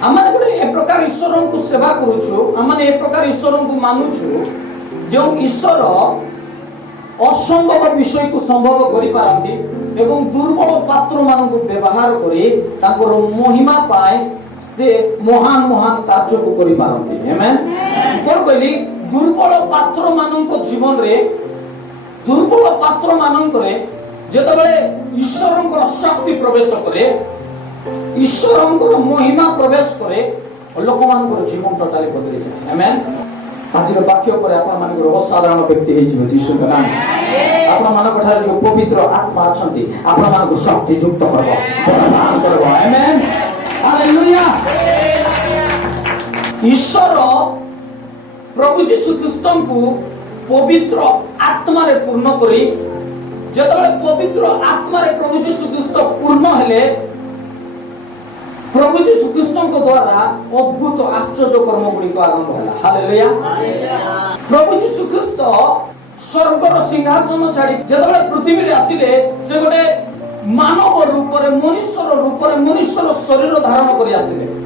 आमने गोटे ए प्रकार ईश्वर को सेवा करूछु, आमने ए प्रकार ईश्वर को मानुछु जो ईश्वर असंभव विषय को संभव करि पारंती एवं दुर्बल पात्र मान को व्यवहार करी ताकर महिमा पाए से महान महान कार्य को करि पारंती। आमेन। कोन कहली दुर्बल पात्र मान को जीवन रे, दुर्बल पात्र मान करे जेतबेले ईश्वर को शक्ति प्रवेश करे, ईश्वर को महिमा प्रवेश करे, लोक मान को जीवन टोटली बदली जाए। आमेन। आज के वाक्य पर आपण मान को असाधारण व्यक्ति हे जीव यीशु के नाम आपण मान को ठार जो पवित्र आत्मा अछंती आपण मान को शक्ति युक्त करबो, बलवान करबो। आमेन। हालेलुया। ईश्वर प्रभु यीशु ख्रीष्ट को पवित्र आत्मा रे पूर्ण करी जेतबेले पवित्र आत्मा रे प्रभु यीशु ख्रीष्ट पूर्ण हेले प्रभु यीशु ख्रीष्ट को द्वारा अद्भुत आश्चर्य कर्म गुडी को आरंभ होला। हालेलुया। प्रभु यीशु ख्रीष्ट स्वर्गर सिंहासन छाड़ी जेतबेले पृथ्वी रे आसिले से गोटे मानव रूप रे मनुष्यर शरीर धारण करी आसिले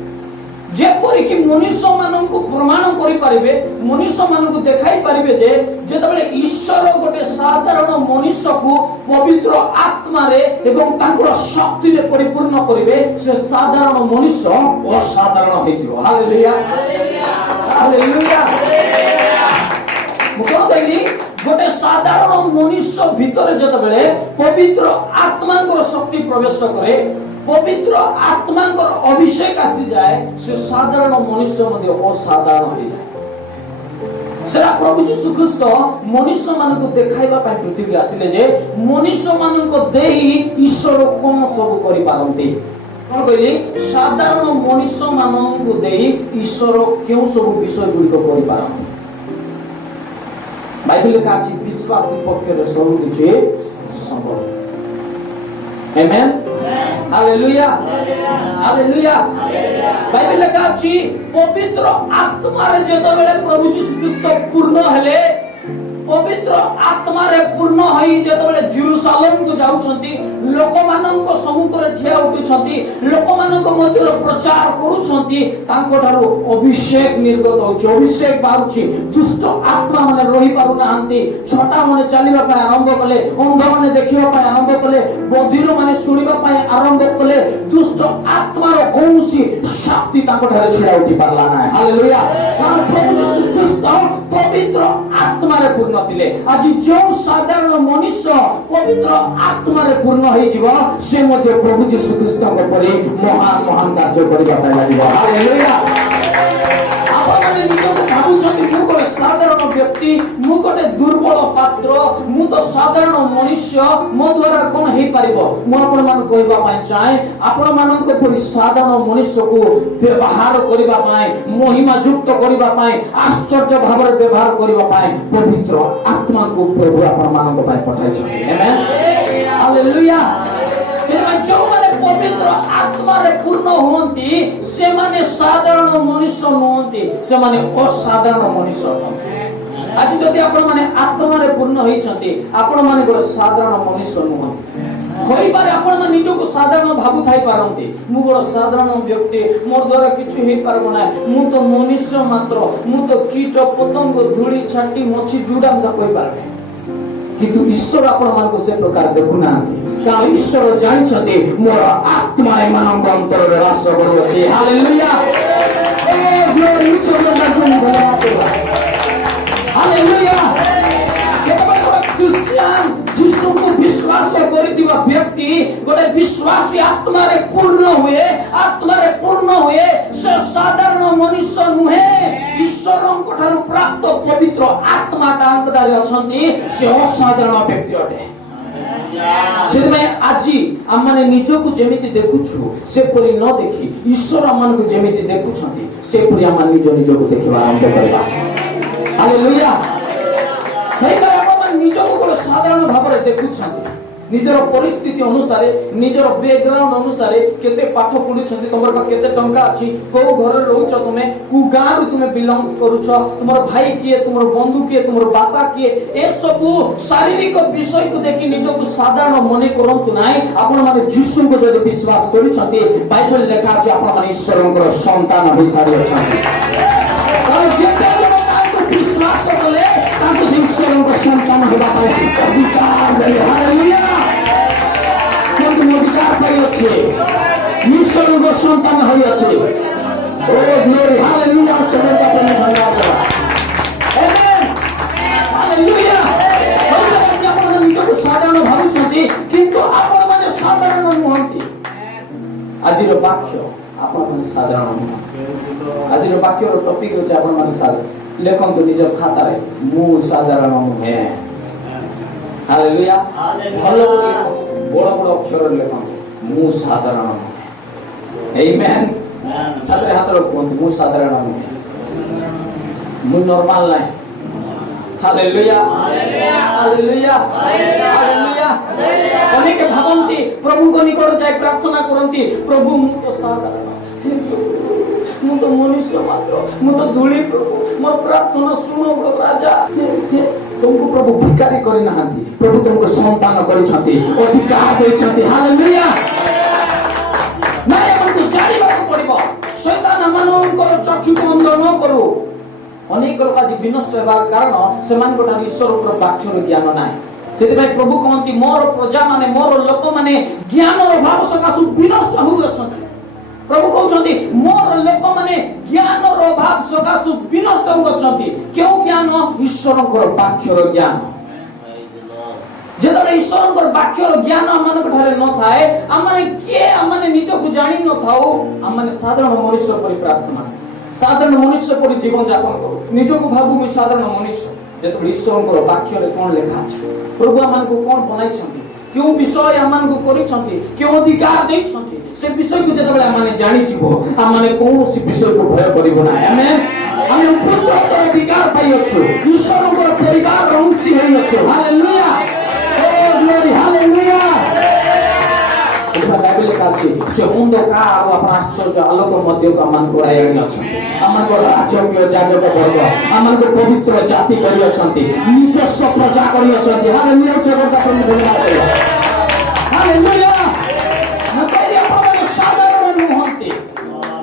जेपरि कि मनुष्य मान को प्रमाण करि पारिबे, मनुष्य मान को देखाई पारिबे जे जेतबेले ईश्वर गोटे साधारण मनुष्य को पवित्र आत्मा रे एवं तांकर शक्ति रे परिपूर्ण करिवे से साधारण मनुष्य असाधारण होई जिवो। हालेलुया। हालेलुया। मुको कहली गोटे साधारण मनुष्य भीतर जेतबेले पवित्र आत्मांकर शक्ति प्रवेश करे, पवित्र आत्मांकर अभिषेक आसी जाए से साधारण मनुष्य मध्ये असाधारण हो जाए। सेरा प्रभु यीशु ख्रीष्ट मनुष्य मान को देखाइबा पय पृथ्वी आसिले जे मनुष्य मान को देई ईश्वर कोन सब करि पारंती। कोन कहली साधारण मनुष्य मान को देई ईश्वर केउ सब विषय गुडी को करि पारंती। बाइबल का अछि विश्वासी पक्ष रे सब किछि संभव। आमेन। हालेलुया। हालेलुया। बाइबल का अछि पवित्र आत्मा रे जेतबेले प्रभु यीशु ख्रीष्ट पूर्ण हेले, पवित्र आत्मा रे पूर्ण होई जेतबेले जेरूशलेम को जाउछंती, लोक माननक सम्मुख रे ठिया उठुछंती, लोक माननक मध्य प्रचार करूछंती, तांको ठारो अभिषेक निर्गत होछि, अभिषेक बारुछि, दुष्ट आत्मा माने रहि पारु नाहंती, छोटा माने चलिबा पय आरंभ कले, अंध माने देखिबा पय आरंभ कले, बधिर माने सुनिबा पय आरंभ कले, दुष्ट आत्मा रो कोनसी शक्ति तांको ठारे छिड़ा उठी पारला ना। हालेलुया। कारण प्रभु यीशु ख्रीष्ट पवित्र आत्मा रे पूर्ण थिले। आज जो साधारण मनुष्य पवित्र आत्मा रे पूर्ण होई जीवो से मध्ये प्रभु यीशु ख्रीष्ट को परि महान महान कार्य करिबा पय लागिबो। हालेलुया। आपण माने निजको भाबु छथि मु गोटे साधारण व्यक्ति, मु गोटे दुर्बल पात्र, मु तो साधारण मनुष्य, मो द्वारा कोन हेई परिबो। मु आपण मान कहबा पय चाहे आपण मानक परि साधारण मनुष्य को व्यवहार करिबा पय, महिमा युक्त करिबा पय, आश्चर्य भाव रे व्यवहार करिबा पय पवित्र आत्मा को प्रभु आपण मानक पय पठाइ छै। आमेन। हालेलुया। जेना जो माने पवित्र आत्मा रे पूर्ण होंती से माने साधारण मनुष्य नहोंती, से माने असाधारण मनुष्य होंती। आज जदि आपण माने आत्मा रे पूर्ण होई छथि, आपण माने गोटे साधारण मनुष्य नहोंती। होई पारे आपण माने निजको साधारण भाबु थाई पारंती, मु गोटे साधारण व्यक्ति, मोर द्वारा किछु हेई पारबो ना, मु तो मनुष्य मात्र, मु तो कीट पतंग धूली छाटी मछि जुडा जा कोइ पारबे। किंतु ईश्वर आपण मान को से प्रकार देखु नांती, कारण ईश्वर जानि छथि मोर आत्मा एमानक अंतर रे वास करूछि। Hallelujah. O glory to the God. Hallelujah. जेतबेले क्रिश्चियन यीशु को विश्वास करितिबा व्यक्ति गोटे विश्वासी आत्मा रे पूर्ण हुए, आत्मा रे पूर्ण हुए, से साधारण मनुष्य नुहे, ईश्वरन को ठारू प्राप्त पवित्र आत्मा तांतरे अछंती से असाधारण व्यक्ति अटे। सेमे आजी हम माने निजको जेमिति देखुछु से परि न देखि ईश्वर हमन को जेमिति देखुछंती से परि हम निजको देखिबा आरंभ करबा। हालेलुया। हे बाबा मन निजको को साधारण भाव रे देखुछंती, निजर परिस्थिति अनुसार निजर बैकग्राउंड अनुसार केते पाठ पढुछन्ती तमर का केते टंका अछि को घर रहउछ तुमे कु गां रु तुमे बिलोंग करूछ तुमर भाई किए तुमर बंधु किए तुमर बापा किए ए सब शारीरिक विषय को देखि निजो को साधारण मने करंतु नाही आपण माने यीशु को जदि विश्वास करिछन्ती बाइबल लेखा अछि आपण माने ईश्वरंकर संतान होई सारी अछन्ती और जेते जन विश्वास कले ताको ईश्वरंकर संतान होबा पाए अधिकार देले हालेलुया कोन अधिकार पाइ अछि ईश्वरंकर संतान होई अछि ओ ग्लोरी हालेलुया चलन का प्रभु धन्यवाद आमेन हालेलुया बहुत आपण निजको साधारण भाबुछन्ती किंतु आपण माने साधारण नुहंती आजिर वाक्य आपण माने साधारण नुह आजिर वाक्य रो टॉपिक होचे आपण माने साधारण लेखन निज खाता रे मु साधारण नुहे हालेलुया भलो बड़ बड़ अक्षर लेखन मु साधारण नुहे आमेन छात्र हाथ रखुंतु मु साधारण नुहे मु नॉर्मल नाही हालेलुया हालेलुया हालेलुया अनेक भावंती प्रभु को निकट जाय प्रार्थना करंती प्रभु मु तो साधारण मु तो मनुष्य मात्र मु तो धूली प्रभु मोर प्रार्थना सुनो गो राजा तुमको प्रभु भिखारी करि नाहंती प्रभु तुमको संतान करिसंती अधिकार दैछंती हालेलुया नाय हमको जानिबा को पड़िबो शैतान मानकर चक्षु बंद न करू अनेक लोक आज विनष्ट हेबार कारण सेमान गोटा ईश्वर ऊपर वाक्यर ज्ञान नाही सेति भाई प्रभु कहंती मोर प्रजा माने मोर लोक माने ज्ञान अभाव सकासु विनष्ट होउ अछंती प्रभु कहउछंती मोर लोक माने ज्ञान अभाव सकासु विनष्ट होउ अछंती केउ ज्ञान ईश्वरकर वाक्यर ज्ञान जेतले ईश्वरकर वाक्यर ज्ञान हमन ठारे न थाए हमने के हमने निजको जानि न थाओ हमने साधारण मनुष्य परि प्रार्थना साधारण मनुष्य परि जीवन यापन करू निजको भाबु मु साधारण मनुष्य जेतले ईश्वरकर वाक्य रे कोन लेखा अछि प्रभु हमन को कोन बनाइ छथि क्यों विषय हमन को करि छथि क्यों अधिकार दै छथि से विषय को जेतले हमने जानि छिबो हमने कोनोसी विषय को भय करिबो ना आमेन हम पुत्र अधिकार पाइ अछु ईश्वरकर परिवार अंशी होई अछु hallelujah O glory hallelujah Bible लेखा अछि से अंधकार और आश्चर्य आलोक मध्य को मन को आयणी अछि हमन को राजकीय जाजक वर्ग हमन को पवित्र जाति करि अछंती निजस्व प्रजा करि अछंती हालेलुया जगत प्रभु धन्यवाद हालेलुया न पहिले आपण साधारण नुहंती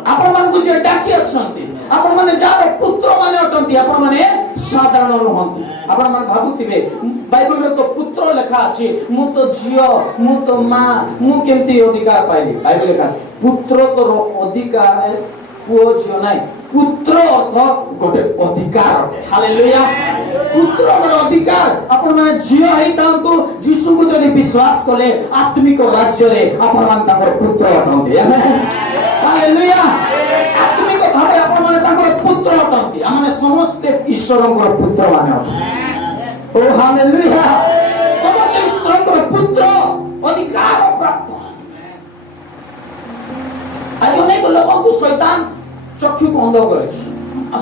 आपण मन को जे डाकी अछंती आपण माने जार पुत्र माने अटंती आपण माने साधारण नुहंती आपण मन भाबुतिबे बाइबल रे तो पुत्र लेखा अछि मु तो झियो मु तो मां मु केमती अधिकार पाइली बाइबल लेखा पुत्र तो अधिकार पुओ झियो नाही पुत्र तो गोटे अधिकार हालेलुया पुत्र रो अधिकार आपण माने झियो हेई तांको यीशु को जदि विश्वास कले आत्मिक राज्य रे आपण मान ताकर पुत्र अटंती आमेन हालेलुया आत्मिक भावे आपण माने ताकर पुत्र अटंती आमाने समस्त ईश्वरंकर पुत्र माने ओ हालेलुया समस्त ईश्वरंकर पुत्र अधिकार प्राप्त आज अनेक लोगों को शैतान चक्षु बंद करे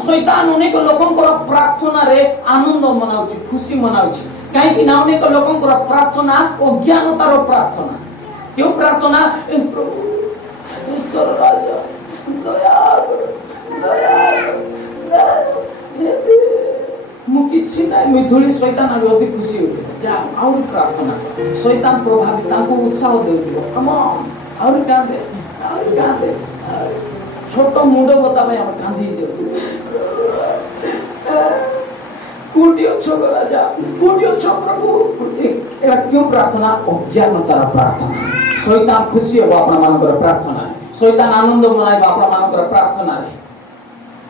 शैतान अनेक लोगों को प्रार्थना रे आनंद मनाउछि खुशी मनाउछि काहे कि ना अनेक लोगों को प्रार्थना अज्ञानतार प्रार्थना क्यों प्रार्थना प्रभु ईश्वर राजा दया मु किछि नै मिथुली शैतान आरो अति खुशी होते जा और प्रार्थना शैतान प्रभावित ताको उत्साह देउथिबो कम ऑन और कांदे छोटो मुंडो बता भाई हम कांदी कोटियो छो राजा कोटियो छो प्रभु एला क्यों प्रार्थना अज्ञानतार प्रार्थना शैतान खुशी हो आपन मानकर प्रार्थना शैतान आनंद मनाई आपन मानकर प्रार्थना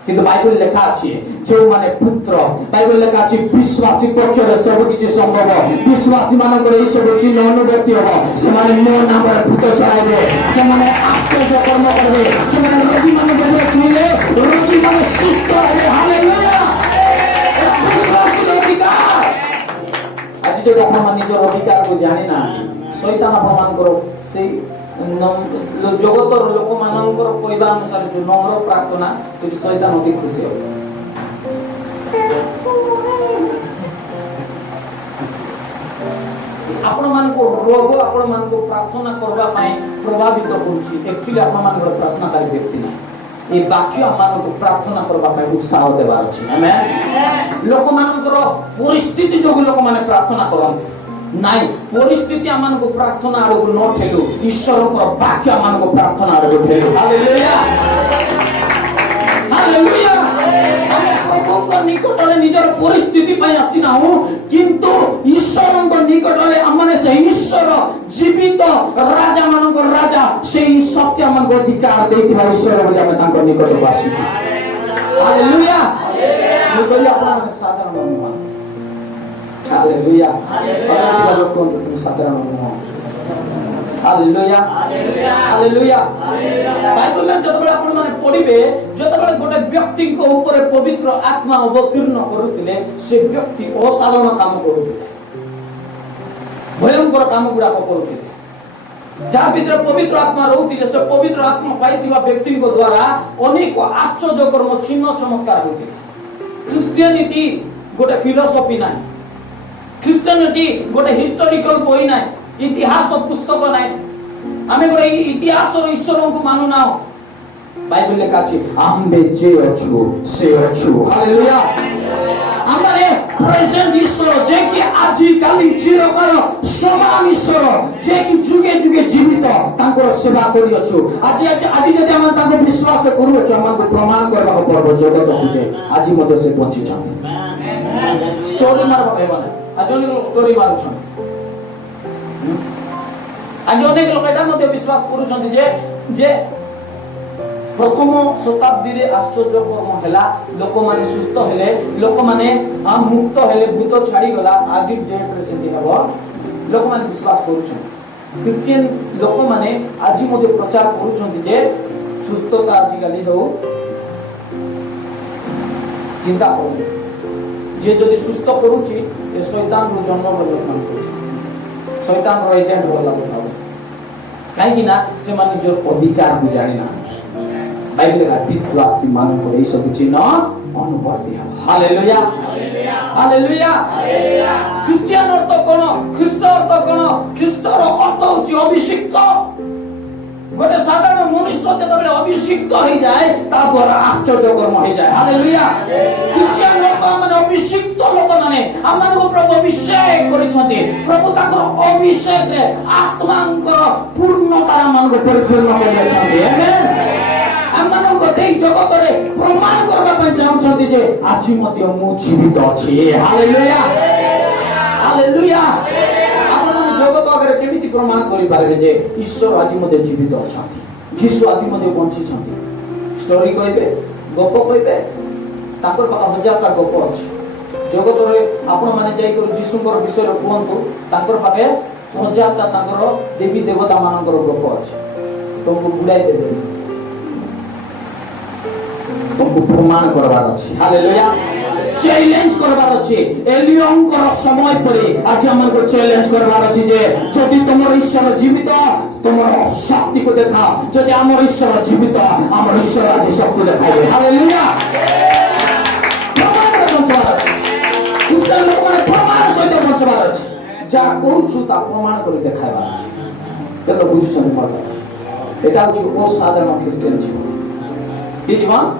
किंतु बाइबल लेखा अछि जो माने पुत्र बाइबल लेखा अछि विश्वासी पक्ष रे सब किछि संभव विश्वासी मानकर ई सब चिन्ह अनुभूति हो से माने मो नाम रे भूत चढ़ाइबे से माने आश्चर्य कर्म करबे से माने रोगी माने देबे छुइले रोगी माने सुस्थ होबे हालेलुया विश्वासी अधिकार आज जो आपण मान निज अधिकार को जानि ना शैतान आपण मानकर से जगतर लोक मानकर कहवा अनुसार जो नम्र प्रार्थना से शैतान अति खुशी हो आपण मानको रोग आपण मानको प्रार्थना करबा पाए प्रभावित होउची एक्चुअली आपण मानको प्रार्थनाकारी व्यक्ति ना ए वाक्य मानको प्रार्थना करबा पाए उत्साह देबार अछि आमेन लोक मानकर परिस्थिति जोगु लोक माने प्रार्थना करन नाइ परिस्थिति मानको प्रार्थना आडको न ठेलु ईश्वरकर वाक्य मानको प्रार्थना आडको ठेलु हालेलुया हालेलुया प्रभुଙ୍କ निकटले निजर परिस्थिति पय आसिना हो किंतु ईश्वरଙ୍କ निकटले हमने से ईश्वर जीवित राजा मानक राजा सेही सत्य मानक अधिकार देथिबा ईश्वर बोली हम तांको निकट आसी हालेलुया मैं कहली आपन माने साधारण अनुमान हालेलुया हालेलुया लोक कोन तुम साधारण अनुमान हालेलुया हालेलुया बाइबल में जतबेले आपण माने पढिबे जतबेले गोटे व्यक्ति को ऊपर पवित्र आत्मा अवतीर्ण करूतिले से व्यक्ति असाधारण काम करूतिले भयंकर काम गुडा करूतिले जा भीतर पवित्र आत्मा रहउतिले से पवित्र आत्मा पाइतिबा व्यक्ति को द्वारा अनेक आश्चर्य कर्म चिन्ह चमत्कार होतिले क्रिश्चियनिटी गोटे फिलोसफी नाही क्रिश्चियनिटी गोटे हिस्टोरिकल बोई नाही इतिहास पुस्तक नाही आमे गोटे इतिहास रो ईश्वर को मानु ना बाइबल लेखा अछि आम्बे जे अछु से अछु हालेलुया हमरे प्रेजेंट ईश्वर जे कि आजि काली चिरकाल समान ईश्वर जे कि जुगे जुगे जीवित तांकर सेवा करि अछु आजि जदि हम तांको विश्वास करू अछु हमन को प्रमाण करबा परबो जगत बुझे आजि मते से पहुंची छथि स्टोरी मारबा कहबा आज अनेक स्टोरी मारू छथि आज अनेक लोक एटा मते विश्वास करू छथि जे प्रथम शताब्दी रे आश्चर्य कर्म हैला लोक माने सुस्थ हेले लोक माने मुक्त हेले भूत छाडी गला आज डेट रे सेति हबो लोक माने विश्वास करू छथि क्रिश्चियन लोक माने आज मते प्रचार करू छथि जे सुस्थता आज गाली हो चिंता करू जे जदि सुस्थ करूची ए शैतान रो जन्म रो लोक मान शैतान रो एजेंट बोला बताओ काहे कि ना से माने जो अधिकार को जानि ना बाइबल का विश्वासी मानन को सब चिन्ह अनुवर्ती है हालेलुया हालेलुया हालेलुया क्रिश्चियन अर्थ कोन ख्रीष्ट अर्थ कोन ख्रीष्ट रो अर्थ होची अभिषिक्त गोटे साधारण मनुष्य जतबेले अभिषिक्त हो जाए ता द्वारा आश्चर्य कर्म हो जाए हालेलुया क्रिश्चियन अर्थ माने अभिषिक्त लोक माने हमन को प्रभु अभिषेक करिसथि प्रभु ताकर अभिषेक रे आत्मांकर पूर्णता मन को परिपूर्ण करि छथि आमेन हमन को देई जगत रे प्रमाण करबा पय चाहू छथि जे आजि मते मु जीवित अछि हालेलुया हालेलुया आपन जगत अगर केमिति प्रमाण करि पारबे जे ईश्वर आजि मते जीवित अछथि जीसु आदि मते बंची छथि स्टोरी कहबे गप कहबे ताकर पाखा हजारटा गप अछि जगत रे आपन माने जाई कर जीसुकर विषय कहंतु ताकर पाखे हजारटा ताकर देवी देवता मानकर गप अछि तुमको बुलाई देबे तुमको प्रमाण करबार अछि हालेलुया चैलेंज करबार अछि एलियंकर समय परे आज हमन को चैलेंज करबार अछि जे जदि तमर ईश्वर जीवित तमर शक्ति को देखा जदि हमर ईश्वर जीवित हमर ईश्वर आज शक्ति देखाइबे हालेलुया प्रमाण करबार अछि दुष्ट लोक माने प्रमाण सहित बचबार अछि जा कहू ता प्रमाण करि देखाइबार अछि केतो बुझि छन पड़ता एटा अछि असाधारण ख्रिस्टियन जीवन कि जीवन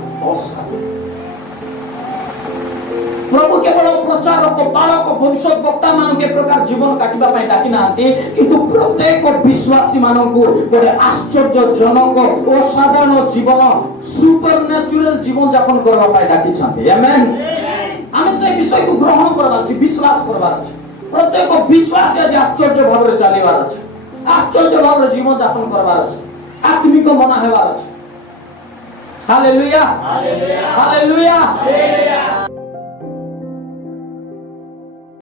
प्रभु केवल प्रचारक बालक भविष्य वक्ता मान के प्रकार जीवन काटिबा पय डाकी नांती किंतु प्रत्येक विश्वासी मान को गोटे आश्चर्यजनक असाधारण जीवन सुपरनैचुरल जीवन यापन करबा पय डाकी छथि आमेन आमे से विषय को ग्रहण करबा छी विश्वास करबा छी प्रत्येक विश्वासी आज आश्चर्य भाव रे चलेबार अछि आश्चर्य भाव रे जीवन यापन करबार अछि आत्मिक मना हेबार अछि हालेलुया हालेलुया हालेलुया